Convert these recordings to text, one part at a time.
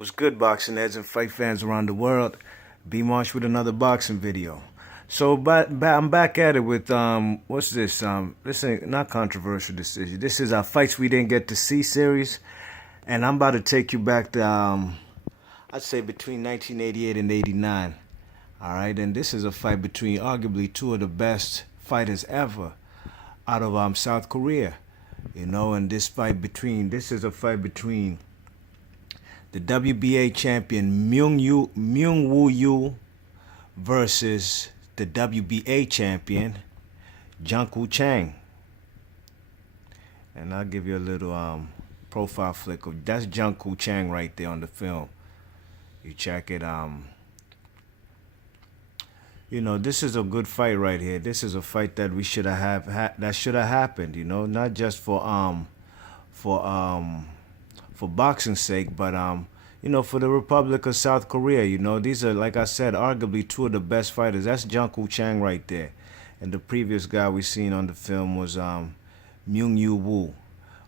What's good, boxing heads and fight fans around the world? B Marsh with another boxing video. So, I'm back at it with what's this? This ain't not controversial decision. This is our fights we didn't get to see series, and I'm about to take you back to I'd say between 1988 and '89. All right, and this is a fight between arguably two of the best fighters ever out of South Korea. And this is a fight between the WBA champion Myung Woo Yu versus the WBA champion Chang. And I'll give you a little profile flick of that's Chang right there on the film. You check it. This is a good fight right here. This is a fight that we should have that should have happened. Not just for boxing's sake, but for the Republic of South Korea. These are, like I said, arguably two of the best fighters. That's Chang right there, and the previous guy we seen on the film was Myung Woo.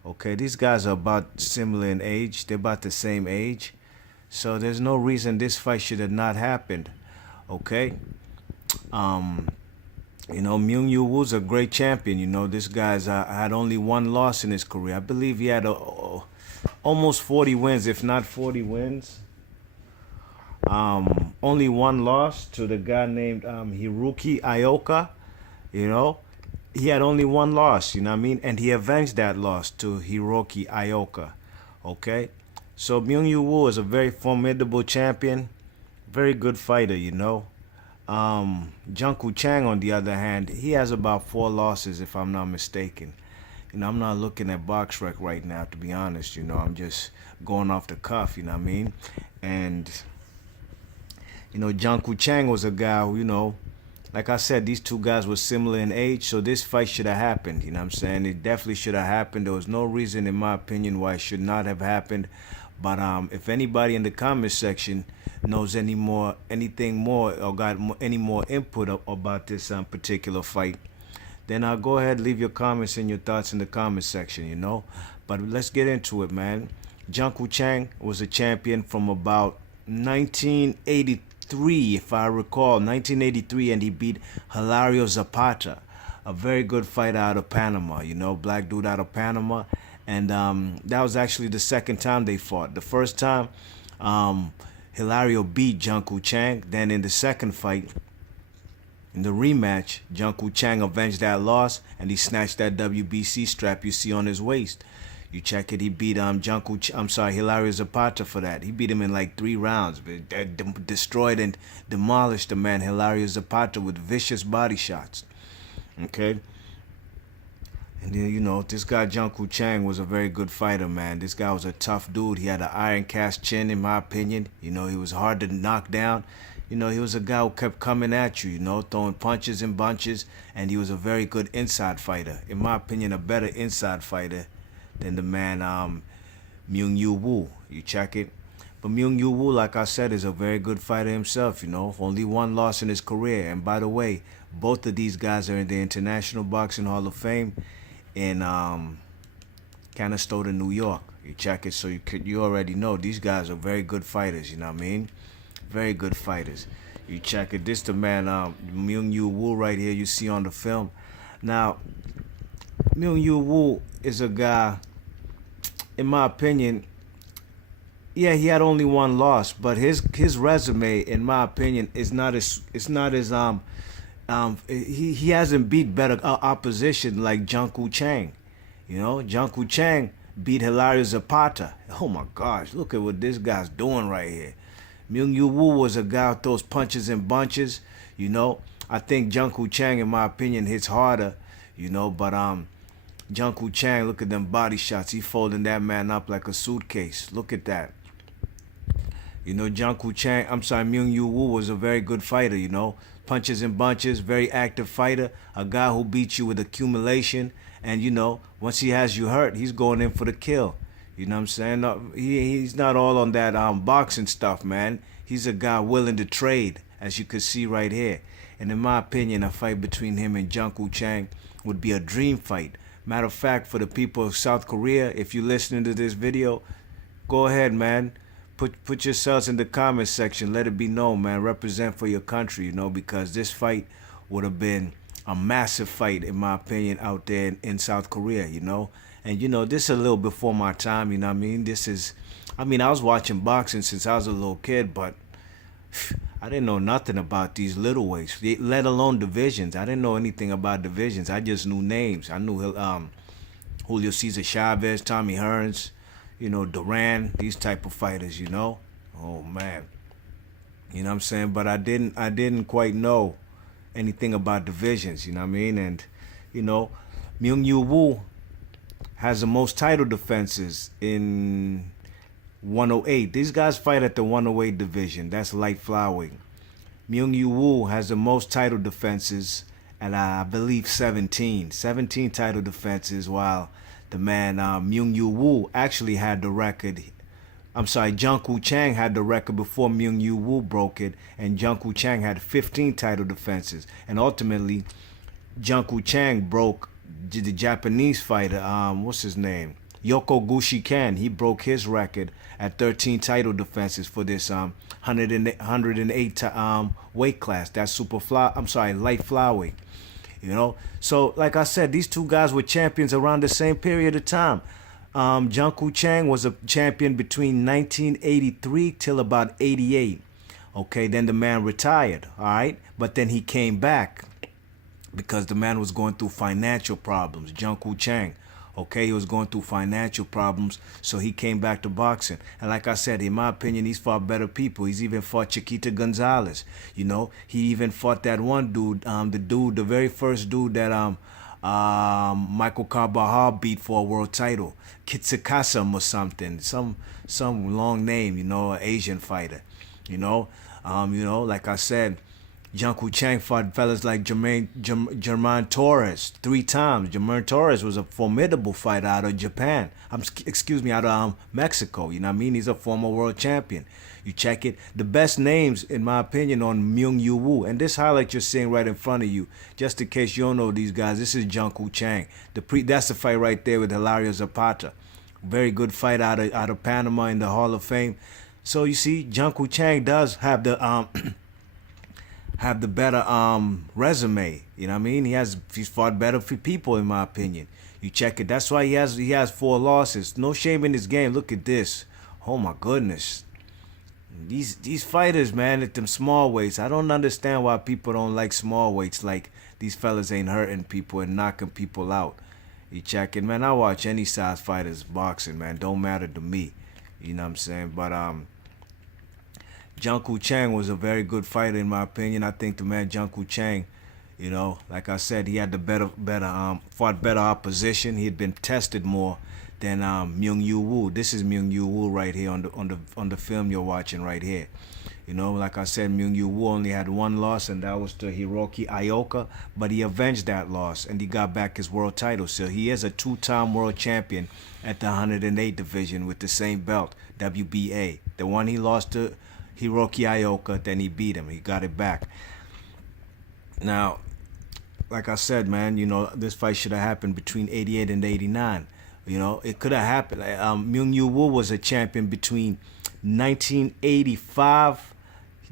Okay, these guys are about similar in age. They're about the same age, so there's no reason this fight should have not happened. Okay. Myung Woo's a great champion. This guy's had only one loss in his career. I believe he had almost 40 wins, if not 40 wins. Only one loss to the guy named Hiroki Ioka. He had only one loss, and he avenged that loss to Hiroki Ioka. Okay, so Myung Woo is a very formidable champion, very good fighter. Chang, on the other hand, he has about 4 losses, if I'm not mistaken. I'm not looking at BoxRec right now, to be honest. I'm just going off the cuff, And, Chang was a guy who, like I said, these two guys were similar in age, so this fight should have happened. It definitely should have happened. There was no reason, in my opinion, why it should not have happened. But if anybody in the comment section knows anything more, or got any more input about this particular fight, then I'll go ahead, leave your comments and your thoughts in the comment section, But let's get into it, man. Chang was a champion from about 1983, if I recall, 1983, and he beat Hilario Zapata, a very good fighter out of Panama, black dude out of Panama. And that was actually the second time they fought. The first time, Hilario beat Chang. Then in the second fight, in the rematch, Chang avenged that loss, and he snatched that WBC strap you see on his waist. You check it, he beat Hilario Zapata for that. He beat him in like 3 rounds, but destroyed and demolished the man Hilario Zapata with vicious body shots. Okay. And then, this guy Chang was a very good fighter, man. This guy was a tough dude. He had an iron cast chin, in my opinion. He was hard to knock down. He was a guy who kept coming at you, throwing punches and bunches. And he was a very good inside fighter. In my opinion, a better inside fighter than the man Myung Woo. You check it. But Myung Woo, like I said, is a very good fighter himself, Only one loss in his career. And by the way, both of these guys are in the International Boxing Hall of Fame in Canastota, New York. You check it, so you already know these guys are very good fighters. Very good fighters. You check it. This the man Myung Woo right here. You see on the film. Now, Myung Woo is a guy, in my opinion. Yeah, he had only one loss, but his resume, in my opinion, is not as he hasn't beat better opposition like Chang. Chang beat Hilario Zapata. Oh my gosh, look at what this guy's doing right here. Myung Woo was a guy who throws punches and bunches. I think Chang, in my opinion, hits harder. But Chang, look at them body shots. He folding that man up like a suitcase. Look at that. Myung Woo was a very good fighter, punches and bunches, very active fighter, a guy who beats you with accumulation, and once he has you hurt, he's going in for the kill. You know what I'm saying? No, he's not all on that boxing stuff, man. He's a guy willing to trade, as you can see right here. And in my opinion, a fight between him and Chang would be a dream fight. Matter of fact, for the people of South Korea, if you're listening to this video, go ahead, man. Put yourselves in the comment section. Let it be known, man. Represent for your country, because this fight would have been a massive fight, in my opinion, out there in South Korea. And this is a little before my time. I mean, I was watching boxing since I was a little kid, but I didn't know nothing about these little weights, let alone divisions. I didn't know anything about divisions. I just knew names. I knew Julio Cesar Chavez, Tommy Hearns, Duran, these type of fighters. Oh man. You know what I'm saying? But I didn't quite know anything about divisions, you know what I mean? And, Myung Woo has the most title defenses in 108. These guys fight at the 108 division. That's light flyweight. Myung Woo has the most title defenses at, I believe, 17. 17 title defenses, while the man Myung Woo actually had the record. I'm sorry, Chang had the record before Myung Woo broke it, and Chang had 15 title defenses. And ultimately, Chang broke the Japanese fighter, what's his name? Yoko Gushikan. He broke his record at 13 title defenses for this 108 weight class. That's light flyweight. So like I said, these two guys were champions around the same period of time. Chang was a champion between 1983 till about 88. Okay, then the man retired, all right? But then he came back because the man was going through financial problems, Chang. Okay, he was going through financial problems, so he came back to boxing. And like I said, in my opinion, he's fought better people. He's even fought Chiquita Gonzalez. He even fought that one dude, the very first dude that Michael Carbajal beat for a world title, Kitsukasum or something, some long name, an Asian fighter. Like I said, Chang fought fellas like Germain Torres 3 times. Germain Torres was a formidable fighter out of Japan. Out of Mexico. You know what I mean? He's a former world champion. You check it. The best names, in my opinion, on Myung Woo. And this highlight you're seeing right in front of you, just in case you don't know these guys, this is Chang. That's the fight right there with Hilario Zapata. Very good fight out of Panama in the Hall of Fame. So you see, Chang does have the have the better resume. You know what I mean? He's fought better for people, in my opinion. You check it. That's why he has 4 losses. No shame in his game. Look at this. Oh my goodness. These fighters, man, at them small weights. I don't understand why people don't like small weights. Like, these fellas ain't hurting people and knocking people out. You check it, man. I watch any size fighters boxing, man. Don't matter to me. You know what I'm saying? But Chang was a very good fighter, in my opinion. I think the man Chang, like I said, he had the fought better opposition. He had been tested more than Myung Woo. This is Myung Woo right here on the film you're watching right here. Like I said, Myung Woo only had 1 loss, and that was to Hiroki Ioka, but he avenged that loss and he got back his world title. So he is a 2-time world champion at the 108 division with the same belt, WBA. The one he lost to Hiroki Ioka, then he beat him. He got it back. Now, like I said, man, this fight should have happened between 88 and 89. It could have happened. Myung Woo was a champion between 1985.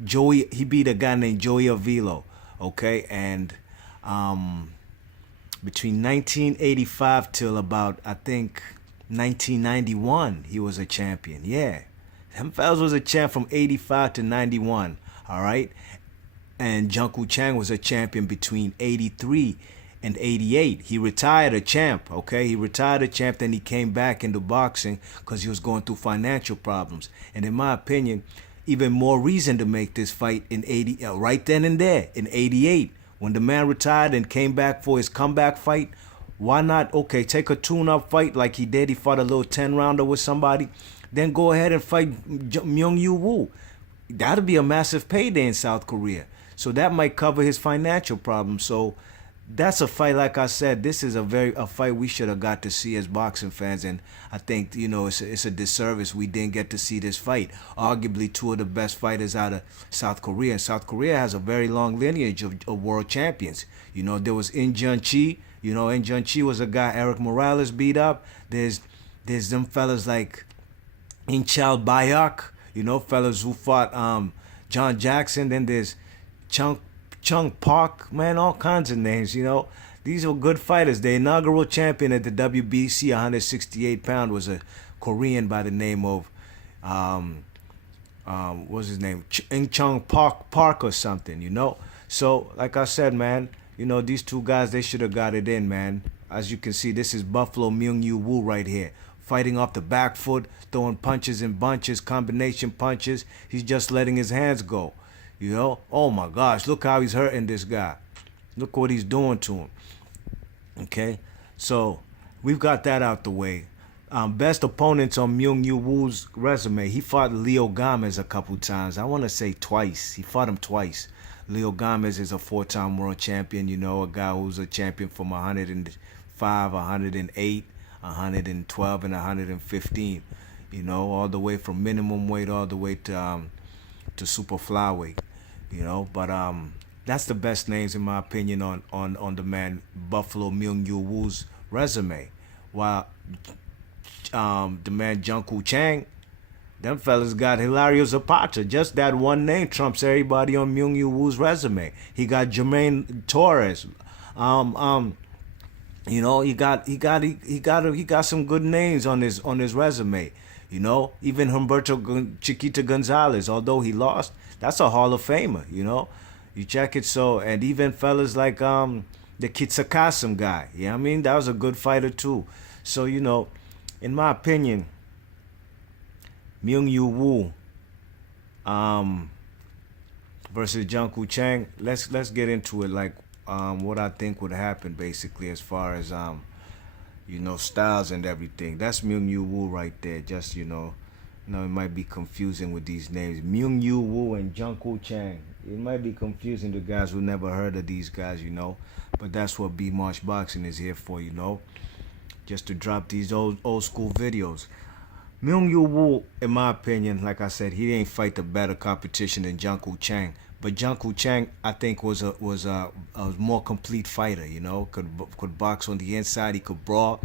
He beat a guy named Joey Avilo, okay? And between 1985 till about, I think, 1991, he was a champion. Yeah. Them fellas was a champ from 85 to 91, all right? And Chang was a champion between 83 and 88. He retired a champ, okay? He retired a champ, then he came back into boxing because he was going through financial problems. And in my opinion, even more reason to make this fight in right then and there, in 88. When the man retired and came back for his comeback fight, why not, okay, take a tune-up fight like he did. He fought a little 10-rounder with somebody. Then go ahead and fight Myung Woo. That'll be a massive payday in South Korea. So that might cover his financial problems. So that's a fight, like I said, this is a fight we should have got to see as boxing fans. And I think, it's a disservice we didn't get to see this fight. Arguably 2 of the best fighters out of South Korea. And South Korea has a very long lineage of world champions. There was In Jun Chi. In Jun Chi was a guy Eric Morales beat up. There's them fellas like Inchal Bayak, You know, fellas who fought John Jackson. Then there's Chung Chung Park, man, all kinds of names. You know, these are good fighters. The inaugural champion at the WBC 168-pound was a Korean by the name of what's his name? Chung Park or something. You know, so like I said, man, you know these two guys they should have got it in, man. As you can see, this is Buffalo Myung Woo right here, fighting off the back foot, throwing punches in bunches, combination punches. He's just letting his hands go. You know, oh my gosh, look how he's hurting this guy. Look what he's doing to him. Okay, so we've got that out the way. Best opponents on Myung Woo's resume. He fought Leo Gomez a couple times. I want to say twice. He fought him twice. Leo Gomez is a four-time world champion. You know, a guy who's a champion from 105, 108, 112, and 115. You know, all the way from minimum weight all the way to super flyweight. You know, but that's the best names in my opinion on the man Buffalo Myung Woo's resume. While the man Chang, them fellas got Hilario Zapata. Just that one name trumps everybody on Myung Woo's resume. He got Jermaine Torres. You know, he got some good names on his resume. You know, even Humberto Chiquita Gonzalez, although he lost, that's a Hall of Famer. You know, you check it. So, and even fellas like the Kitsakasem guy. Yeah, I mean that was a good fighter too. So you know, in my opinion, Myung Woo versus Chang. Let's get into it. Like what I think would happen basically as far as you know, styles and everything. That's Myung Woo right there. Just you know, it might be confusing with these names. Myung Woo and Chang. It might be confusing to guys who never heard of these guys, you know. But that's what B Marsh Boxing is here for, you know. Just to drop these old school videos. Myung Woo, in my opinion, like I said, he didn't fight the better competition than Chang. But Chang, I think, was a more complete fighter. You know, could box on the inside, he could brawl,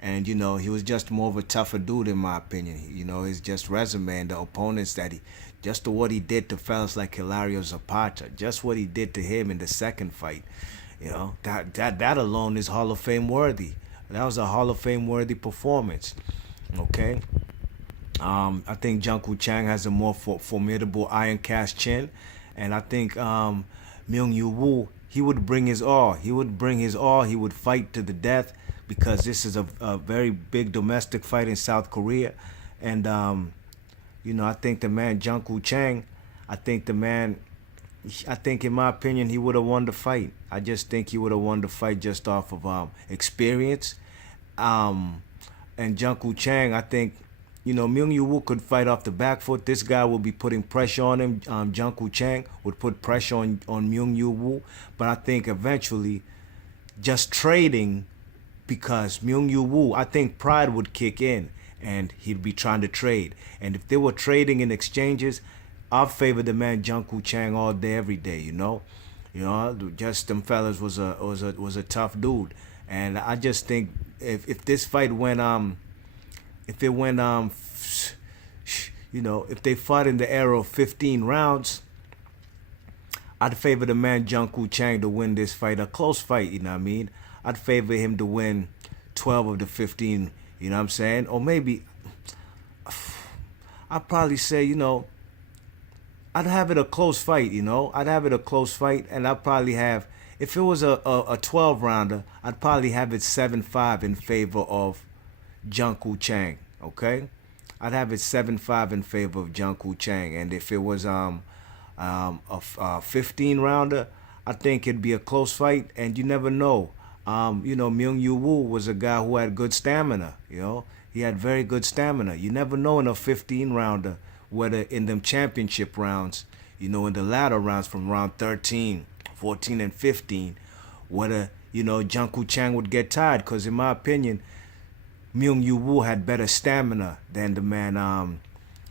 and you know he was just more of a tougher dude in my opinion. You know, his just resume and the opponents that just to what he did to fellas like Hilario Zapata, just what he did to him in the second fight. You know, that alone is Hall of Fame worthy. That was a Hall of Fame worthy performance. Okay. I think Chang has a more formidable iron cast chin, and I think Myung Woo, he would bring his all. He would bring his all. He would fight to the death because this is a very big domestic fight in South Korea, and you know I think the man Chang, I think in my opinion he would have won the fight. I just think he would have won the fight just off of experience, and Chang, I think. You know, Myung Woo could fight off the back foot. This guy will be putting pressure on him. Chang would put pressure on Myung Woo. But I think eventually, just trading, because Myung Woo, I think pride would kick in and he'd be trying to trade. And if they were trading in exchanges, I'd favor the man Chang all day, every day. You know, just them fellas was a tough dude. And I just think if this fight went if it went you know, if they fought in the era of 15 rounds, I'd favor the man Chang to win this fight. A close fight, you know what I mean? I'd favor him to win 12 of the 15, you know what I'm saying? Or maybe I'd probably say, you know, I'd have it a close fight, you know? I'd have it a close fight, and I'd probably have, if it was a 12-rounder, I'd probably have it 7-5 in favor of Chang, okay? I'd have it 7-5 in favor of Chang, and if it was a 15-rounder, I think it'd be a close fight, and you never know. You know, Myung Woo was a guy who had good stamina. You know, he had very good stamina. You never know in a 15-rounder whether in them championship rounds, you know, in the latter rounds from round 13, 14, and 15, whether you know Chang would get tired. Because in my opinion, Myung Woo had better stamina than the man,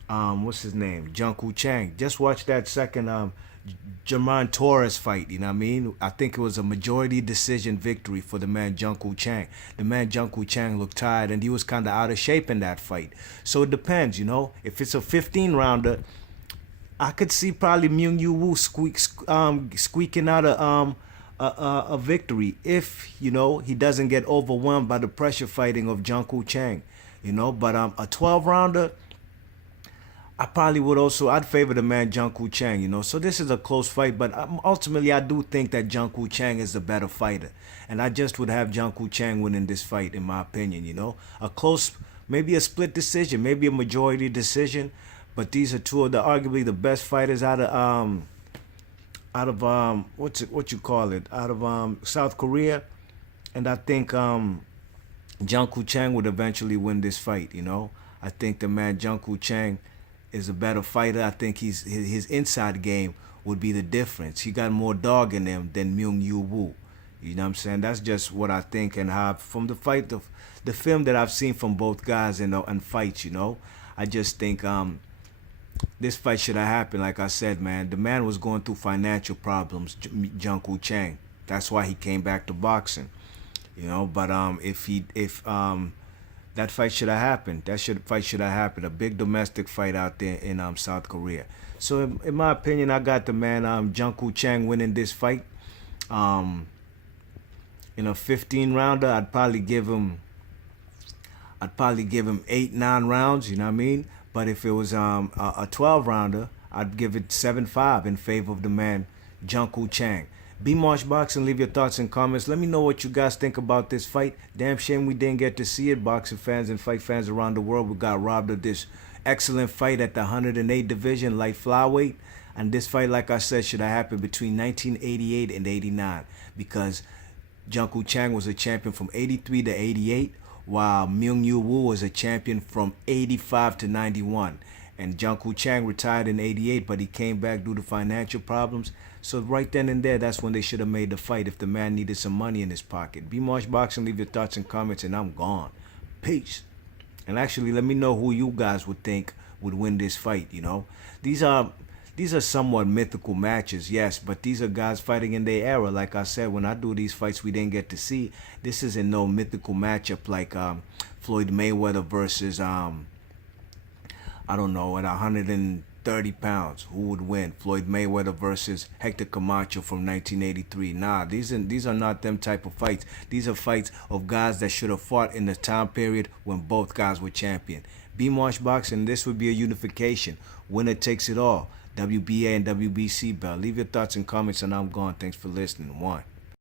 what's his name, Chang. Just watch that second Jermaine Torres fight. You know what I mean? I think it was a majority decision victory for the man Junku Chang. The man Junku Chang looked tired and he was kind of out of shape in that fight. So it depends, you know. If it's a 15 rounder, I could see probably Myung Woo squeaking out a victory if you know he doesn't get overwhelmed by the pressure fighting of Junku Chang, you know. But a 12 rounder, I probably would also, I'd favor the man Junku Chang, you know. So this is a close fight, but ultimately I do think that Junku Chang is the better fighter, and I just would have Junku Chang winning this fight in my opinion, you know. A close, maybe a split decision, maybe a majority decision, but these are two of the arguably the best fighters out of what you call it, out of South Korea, and I think Junku Chang would eventually win this fight, you know. I think the man Junku Chang is a better fighter. I think his inside game would be the difference. He got more dog in him than Myung Woo. You know what I'm saying? That's just what I think, and how from the fight, the film that I've seen from both guys and fights, you know, I just think this fight should have happened. Like I said, man, the man was going through financial problems, Junku Chang. That's why he came back to boxing, you know. But if that fight should have happened. Fight should have happened. A big domestic fight out there in South Korea. So in my opinion, I got the man Junku Chang winning this fight. In a 15 rounder, I'd probably give him 8-9 rounds. You know what I mean? But if it was a 12 rounder, I'd give it 7-5 in favor of the man Junku Chang. Be Marsh Boxing, leave your thoughts and comments. Let me know what you guys think about this fight. Damn shame we didn't get to see it. Boxing fans and fight fans around the world, we got robbed of this excellent fight at the 108 division, light flyweight. And this fight, like I said, should have happened between 1988 and 89 because Junku Chang was a champion from 83 to 88, while Myung Woo was a champion from 85 to 91. And Junku Chang retired in 88, but he came back due to financial problems. So right then and there, that's when they should have made the fight if the man needed some money in his pocket. Be Marsh Boxing, leave your thoughts and comments, and I'm gone. Peace. And actually, let me know who you guys would think would win this fight, you know. These are somewhat mythical matches, yes, but these are guys fighting in their era. Like I said, when I do these fights we didn't get to see, this isn't no mythical matchup like Floyd Mayweather versus I don't know, at 130 pounds, who would win? Floyd Mayweather versus Hector Camacho from 1983. Nah, these are not them type of fights. These are fights of guys that should have fought in the time period when both guys were champion. B Marsh Boxing, this would be a unification. Winner takes it all. WBA and WBC belt. Leave your thoughts and comments, and I'm gone. Thanks for listening. 1.